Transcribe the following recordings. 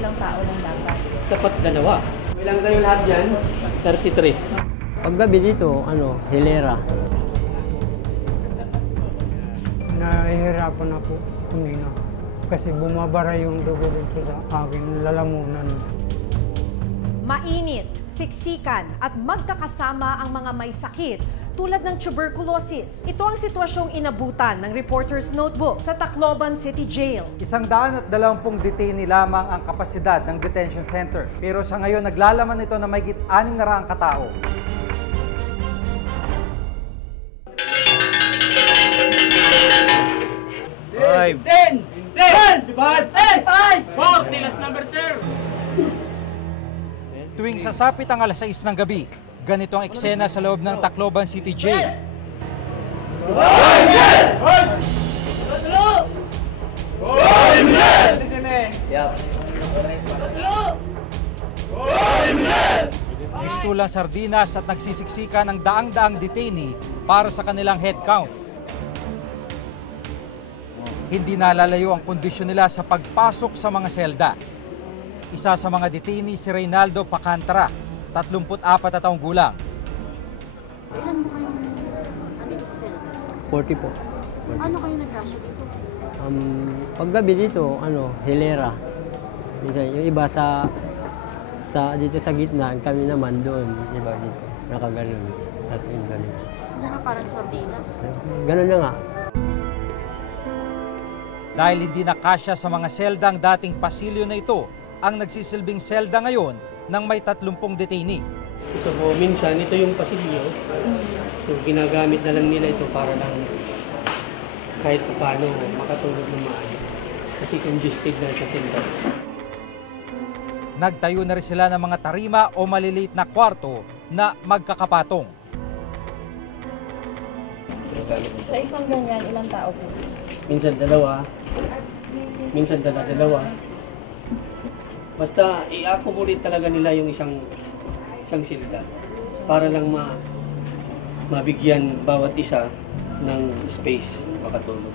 ilang tao lang dapat? Dapat dalawa. Ilang kayo lahat dyan? 33. Paggabi dito, hilera. Nahihirapan ako kumina kasi bumabara yung dugo dito sa akin, lalamunan. Mainit, siksikan at magkakasama ang mga may sakit tulad ng tuberculosis. Ito ang sitwasyong inabutan ng Reporter's Notebook sa Tacloban City Jail. 120 detainee lamang ang kapasidad ng detention center. Pero sa ngayon, naglalaman ito na mahigit 600 katao. Five. 10! 10! 40! Last number, sir! Tuwing sasapit ang alas 6 ng gabi, ganito ang eksena sa loob ng Tacloban City Jail. Mistulang sardinas at nagsisiksika ng daang-daang detainee para sa kanilang head count. Hindi nalalayo ang kondisyon nila sa pagpasok sa mga selda. Isa sa mga detainee si Reynaldo Pacantara, 34 na taong gulang. Ilan mo kayong andito sa selda? 40 po. Ano kayo nagkasya dito? Paggabi dito, hilera. Minsan, yung iba dito sa gitna, kami naman doon. Iba dito, nakaganon. Tapos yung ganun. Saka parang sardinas. Ganun na nga. Dahil hindi nakasya sa mga seldang dating pasilyo na ito, ang nagsisilbing selda ngayon ng may 30 detainee. Ito po, minsan, ito yung pasilyo. So, ginagamit na lang nila ito para lang kahit paano makatulog ng maayos. Kasi congested na sa selda. Nagtayo na rin sila ng mga tarima o maliliit na kwarto na magkakapatong. Sa isang ganyan, ilang tao po? Minsan dalawa, minsan dalawa. Basta i-accommodate talaga nila yung isang silda para lang mabigyan bawat isa ng space makatulog.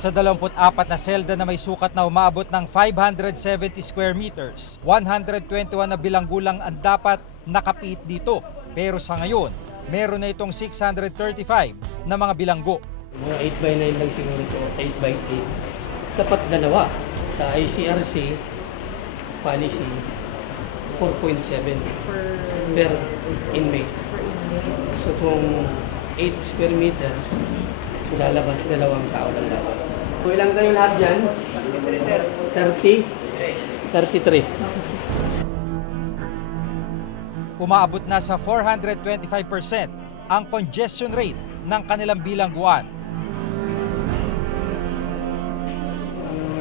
Sa 24 na selda na may sukat na umaabot ng 570 square meters, 121 na bilanggulang ang dapat nakapiit dito. Pero sa ngayon, meron na itong 635 na mga bilanggo. Mga 8x9 lang siguro ito, 8x8. Dapat dalawa. Sa ICRC, policy, 4.7 per inmate. So kung 8 square meters, lalabas 2 tao lang dapat. Kung ilang kayo lahat dyan? 30? 33. Umaabot na sa 425% ang congestion rate ng kanilang bilangguan.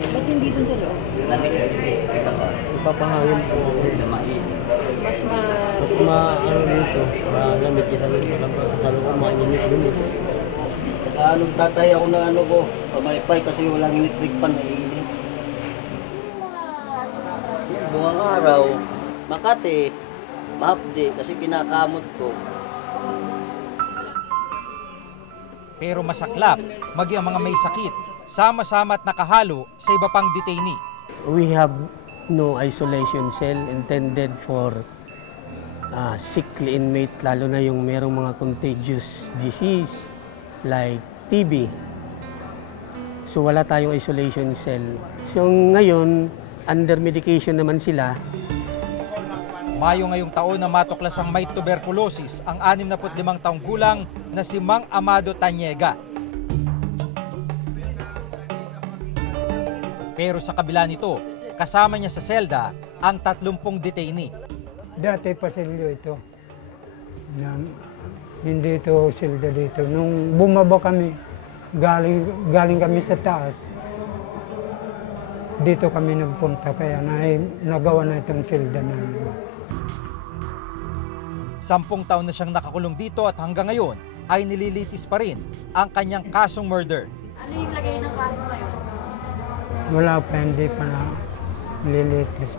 Ba't hindi dun sa loob? Ipapahangin po. Mas dito. Malamit isa lang sa loob, mainit dun. Anong tatay ako ng ko, pamaypay kasi walang electric pan na iinit. Buong araw, Makati, mahapdi kasi kinakamot ko. Pero masaklap, maging ang mga may sakit, sama-sama at nakahalo sa iba pang detainee. We have no isolation cell intended for sickly inmate, lalo na yung merong mga contagious disease like TB. So wala tayong isolation cell. So ngayon, under medication naman sila. Mayo ngayong taon na matuklasang may tuberculosis ang 65 taong gulang na si Mang Amado Tanyega. Pero sa kabila nito, kasama niya sa selda ang 30 detainee. Dati pasilyo ito. Hindi ito silda dito. Nung bumaba kami, galing kami sa taas, dito kami nagpunta. Kaya nagawa na itong silda namin. 10 taon na siyang nakakulong dito at hanggang ngayon ay nililitis pa rin ang kanyang kasong murder. Ano yung lagay ng kaso ngayon? Wala pa, hindi pa na nililitis.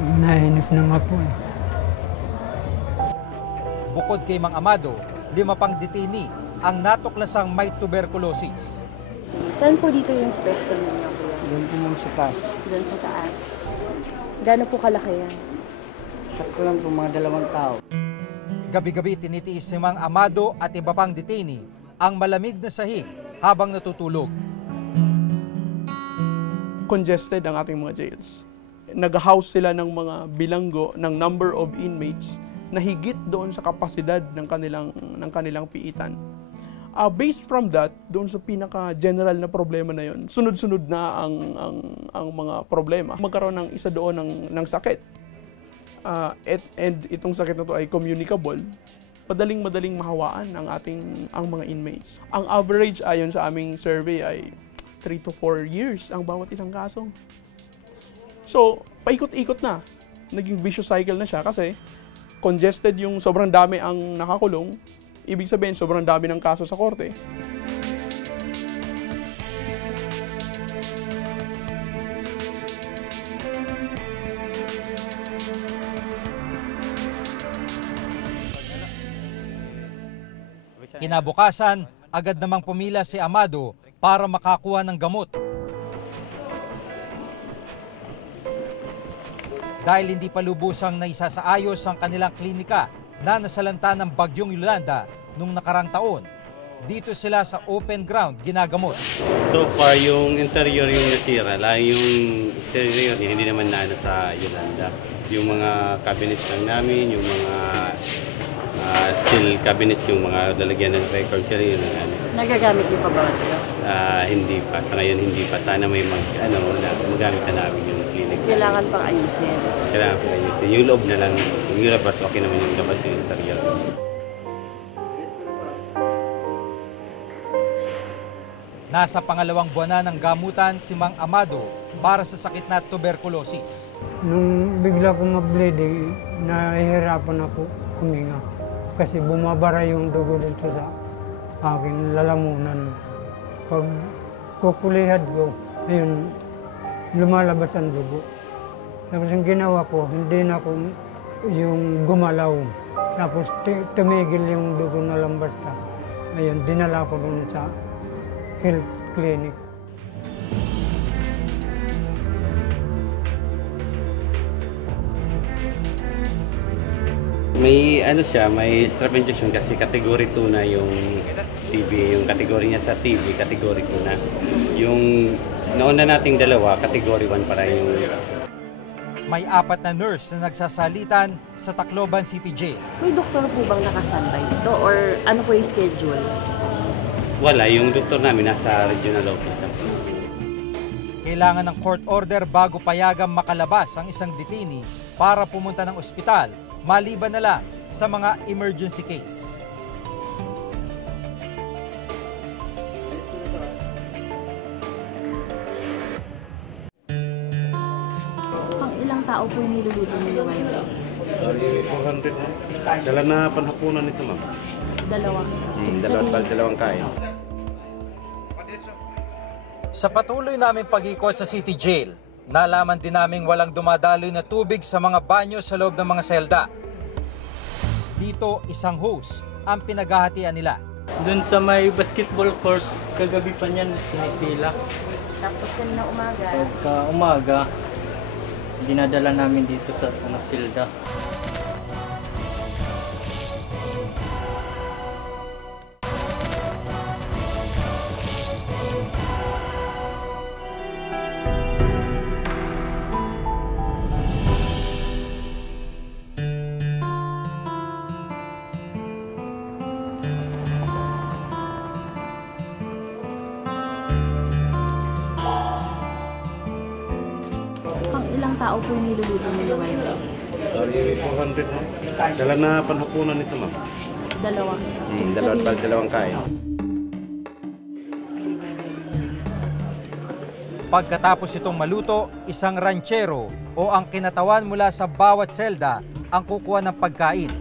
Nainip na nga po eh. Bukod kay Mang Amado, 5 pang detainee ang natuklasang may tuberculosis. Saan po dito yung pwesto ninyo, kuya? Doon po ma'am sa taas. Doon sa taas. Gaano po kalaki yan? Sakto lang po mga 2 tao. Gabi-gabi tinitiis si Mang Amado at iba pang detainee ang malamig na sahig habang natutulog. Congested ang ating mga jails. Nag-house sila ng mga bilanggo ng number of inmates na higit doon sa kapasidad ng kanilang piitan. Based from that, doon sa pinaka-general na problema na yon, sunod-sunod na ang mga problema. Magkaroon ng isa doon ng sakit. And itong sakit na to ay communicable. Madaling mahawaan ang mga inmates. Ang average ayon sa aming survey ay 3 to 4 years ang bawat isang kaso. So, paikot-ikot na. Naging vicious cycle na siya kasi congested yung sobrang dami ang nakakulong. Ibig sabihin, sobrang dami ng kaso sa korte. Kinabukasan, agad namang pumila si Amado para makakuha ng gamot. Dahil hindi pa lubusang naisasaayos ang kanilang klinika na nasalanta ng bagyong Yolanda nung nakarang taon, dito sila sa open ground ginagamot. So far, yung interior yung natira, yung exterior hindi naman na sa Yolanda. Yung mga cabinets lang namin, yung mga steel cabinets, yung mga lalagyan ng record, yun lang. Nagagamit niyo pa ba ito? Hindi pa. Sa ngayon, hindi pa. Sana may magamit na namin yung clinic. Kailangan pang ayusin. Kailangan pa ayusin. Yung loob na lang, yung labas, okay naman yung labas yung interior. Nasa pangalawang buwan na ng gamutan si Mang Amado para sa sakit na tuberculosis. Nung bigla ko ma-bleeding, nahihirapan ako huminga. Kasi bumabara yung dugo dito sa aking lalamunan. Pag kukulihad ko, ayun, lumalabas ang dugo. Tapos yung ginawa ko, hindi na ako yung gumalaw. Tapos tumigil yung dugo na lang basta. Ayun, dinala ko dun sa health clinic. May may strep injection kasi category 2 na yung TB, yung category niya sa TB, category 2 na. Yung nauna nating dalawa, category 1 para yung... May 4 na nurse na nagsasalitan sa Tacloban City Jail. May doktor po bang nakastandby dito or ano po yung schedule? Wala, yung doktor namin nasa regional office. Kailangan ng court order bago payagang makalabas ang isang detainee para pumunta ng ospital, maliban na lang sa mga emergency case. Pang ilang tao po yung niluluto ninyo ngayon? 400 na. Dala na panhapunan ito, ma'am. Dalawang kain. Sa patuloy naming pag-ikot sa City Jail, nalaman din naming walang dumadaloy na tubig sa mga banyo sa loob ng mga selda. Dito, isang hose ang pinaghahatian nila. Doon sa may basketball court, kagabi pa niyan, pinipila. Tapos kanina umaga? Pagka umaga, dinadala namin dito sa silda. Ilang tao po yung niluluto ninyo ngayon? 400 na. Dala na panhapunan ito, ma'am. Dalawang kain. Pagkatapos itong maluto, isang ranchero o ang kinatawan mula sa bawat selda ang kukuha ng pagkain.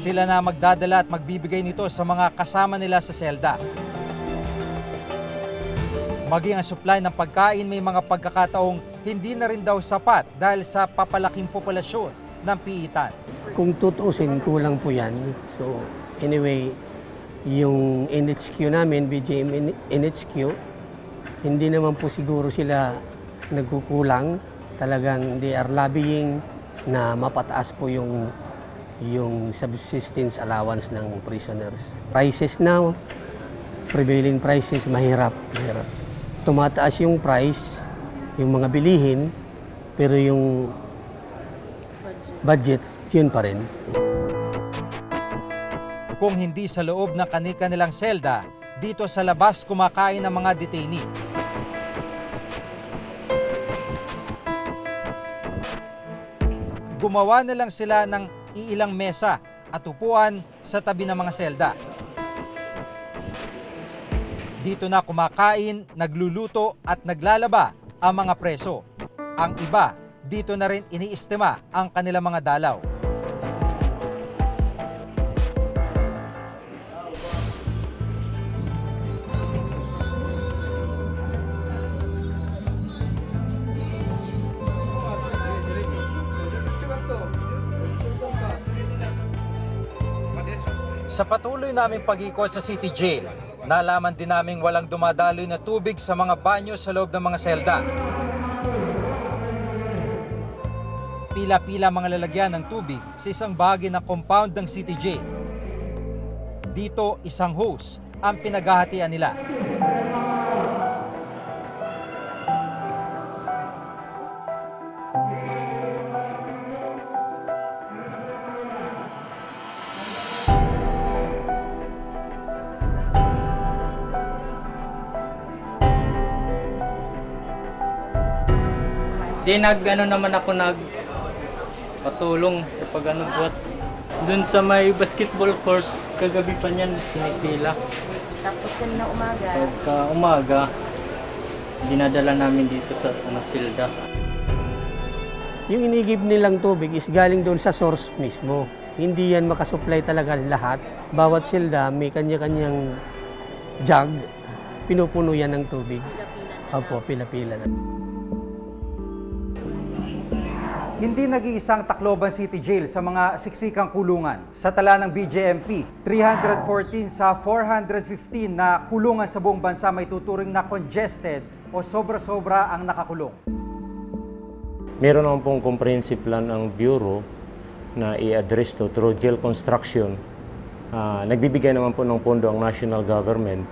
Sila na magdadala at magbibigay nito sa mga kasama nila sa selda. Maging ang supply ng pagkain may mga pagkakataong hindi na rin daw sapat dahil sa papalaking populasyon ng piitan. Kung tutuusin, kulang po yan. So anyway, yung NHQ namin, BGM NHQ, hindi naman po siguro sila nagkukulang. Talagang they are lobbying na mapataas po yung subsistence allowance ng prisoners. Prices now, prevailing prices, mahirap. Tumataas yung price, yung mga bilihin, pero yung budget, yun pa rin. Kung hindi sa loob ng kani-kanilang selda, dito sa labas kumakain ng mga detainee. Gumawa na lang sila ng iilang mesa at upuan sa tabi ng mga selda. Dito na kumakain, nagluluto at naglalaba ang mga preso. Ang iba, dito na rin iniistima ang kanilang mga dalaw. Sa patuloy naming pag-ikot sa City Jail, nalaman din naming walang dumadaloy na tubig sa mga banyo sa loob ng mga selda. Pila-pila mga lalagyan ng tubig sa isang bahagi ng compound ng City Jail. Dito, isang hose ang pinaghahatian nila. Di naman ako nagpatulong sa buhat. Dun sa may basketball court, kagabi pa niyan, pinipila. Tapos kanina umaga? Pagka umaga, dinadala namin dito sa silda. Yung inigib nilang tubig is galing doon sa source mismo. Hindi yan makasupply talaga lahat. Bawat silda may kanya-kanyang jug, pinupuno yan ng tubig. Opo, pila-pila na. Hindi nag-iisang Tacloban City Jail sa mga siksikang kulungan. Sa tala ng BJMP, 314 sa 415 na kulungan sa buong bansa may tuturing na congested o sobra-sobra ang nakakulong. Meron naman pong comprehensive plan ang Bureau na i-address to through jail construction. Nagbibigay naman po ng pondo ang national government.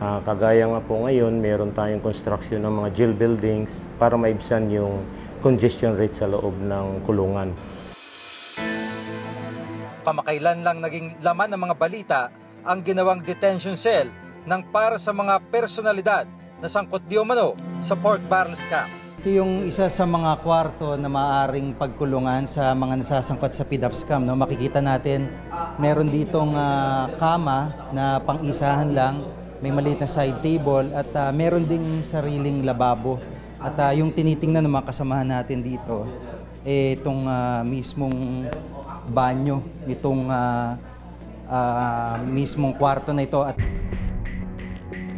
Kagaya nga po ngayon, meron tayong construction ng mga jail buildings para maibsan yung congestion rate sa loob ng kulungan. Kamakailan lang naging laman ng mga balita ang ginawang detention cell ng para sa mga personalidad na sangkot di umano sa pork barrel scam. Ito yung isa sa mga kwarto na maaaring pagkulungan sa mga nasasangkot sa PDAP scam. No? Makikita natin, meron ditong kama na pang-isahan lang, may maliit na side table at meron ding sariling lababo. At yung tinitingnan ng mga kasamahan natin dito, itong mismong banyo, itong mismong kwarto na ito. At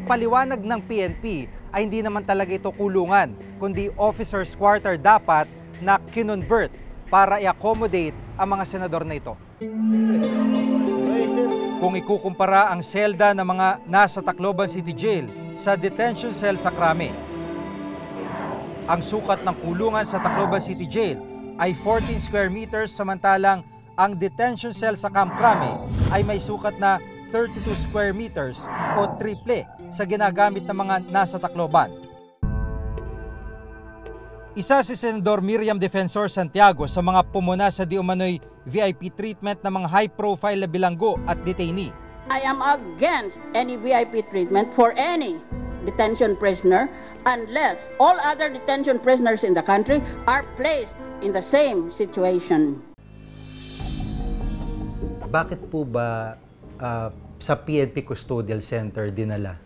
paliwanag ng PNP ay hindi naman talaga ito kulungan, kundi officer's quarter dapat na kinonvert para i-accommodate ang mga senador na ito. Kung ikukumpara ang selda ng mga nasa Tacloban City Jail sa detention cell sa Krame, ang sukat ng kulungan sa Tacloban City Jail ay 14 square meters samantalang ang detention cell sa Camp Crame ay may sukat na 32 square meters o triple sa ginagamit ng mga nasa Tacloban. Isa si Senador Miriam Defensor Santiago sa mga pumuna sa di umano'y VIP treatment ng mga high-profile na bilanggo at detainee. I am against any VIP treatment for any detention prisoner unless all other detention prisoners in the country are placed in the same situation. Bakit po ba sa PNP Custodial Center dinala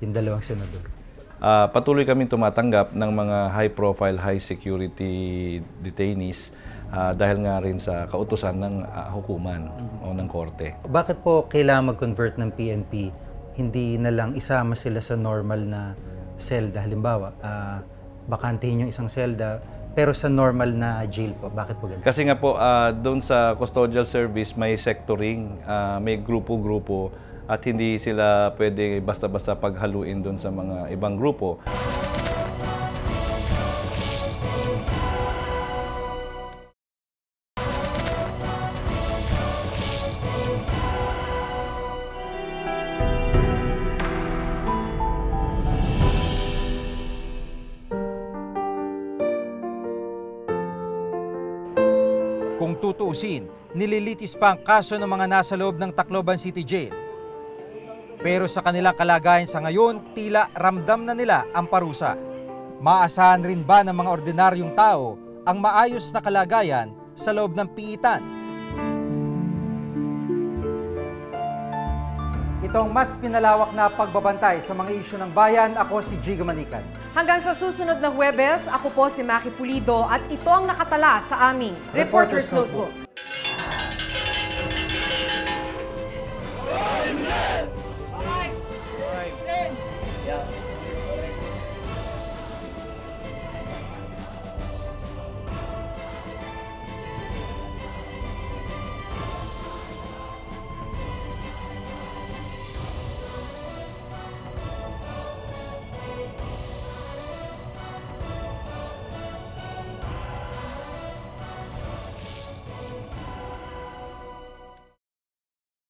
yung dalawang senador? Patuloy kaming tumatanggap ng mga high-profile, high-security detainees dahil nga rin sa kautusan ng hukuman o ng korte. Bakit po kailangan mag-convert ng PNP? Hindi na lang isama sila sa normal na selda. Halimbawa, bakantihin yung isang selda, pero sa normal na jail po. Bakit po ganun? Kasi nga po, doon sa custodial service, may sectoring, may grupo-grupo, at hindi sila pwede basta-basta paghaluin doon sa mga ibang grupo. Kung tutuusin, nililitis pa ang kaso ng mga nasa loob ng Tacloban City Jail. Pero sa kanilang kalagayan sa ngayon, tila ramdam na nila ang parusa. Maasahan rin ba ng mga ordinaryong tao ang maayos na kalagayan sa loob ng piitan? Itong mas pinalawak na pagbabantay sa mga isyu ng bayan, ako si Jigo Manikan. Hanggang sa susunod na Huwebes, ako po si Maki Pulido at ito ang nakatala sa aming Reporter's Notebook.